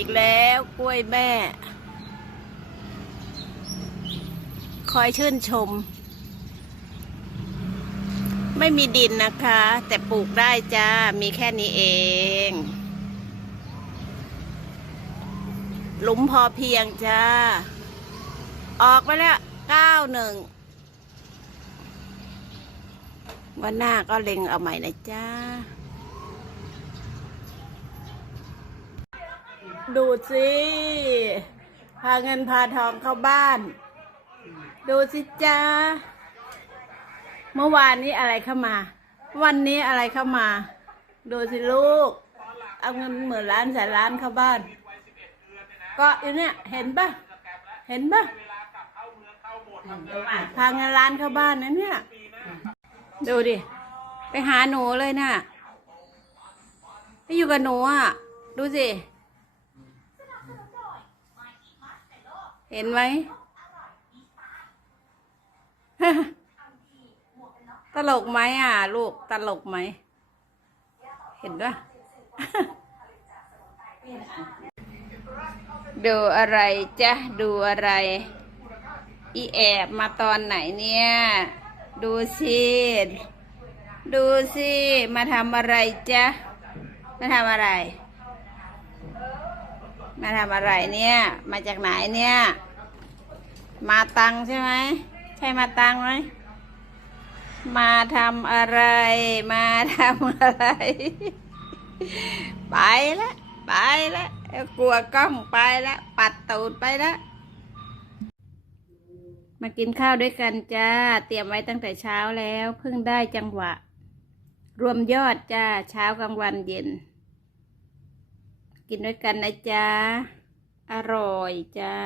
อีกแล้ว กล้วยแม่ คอยชื่นชม ไม่มีดินนะคะ แต่ปลูกได้จ้า มีแค่นี้เอง หลุมพอเพียงจ้า ออกไปแล้วเก้าหนึ่งวันหน้าก็เล็งเอาใหม่นะจ้า ดูสิพาเงินพาทองเข้าบ้าน ดูสิจ้าเมื่อวานนี้อะไรเข้ามา วันนี้อะไรเข้ามา ดูสิลูก เอาเงินหมื่นล้านแสนล้านเข้าบ้าน ก็อยู่เนี่ยเห็นปะเห็นปะพาเงินล้านเข้าบ้านนะเนี่ย ดูดิ ไปหาหนูเลยน่ะไปอยู่กับหนูอะ ดูสิ เห็นไหม ตลกไหมอะ ลูกตลกไหม เห็นปะดูอะไรจ๊ะ ดูอะไร อีแอบมาตอนไหนเนี่ย ดูสิดูสิ มาทำอะไรจ๊ะ มาทำอะไร มาทำอะไรเนี่ย มาจากไหนเนี่ย มาตังใช่ไหม ใช่มาตังไหม มาทำอะไร มาทำอะไร ไปแล้วไปแล้วกลัวกล้องไปแล้วปัดตูดไปแล้วมากินข้าวด้วยกันจ้า เตรียมไว้ตั้งแต่เช้าแล้ว เพิ่งได้จังหวะ รวมยอดจ้า เช้ากลางวันเย็น กินด้วยกันนะจ๊ะ อร่อยจ้า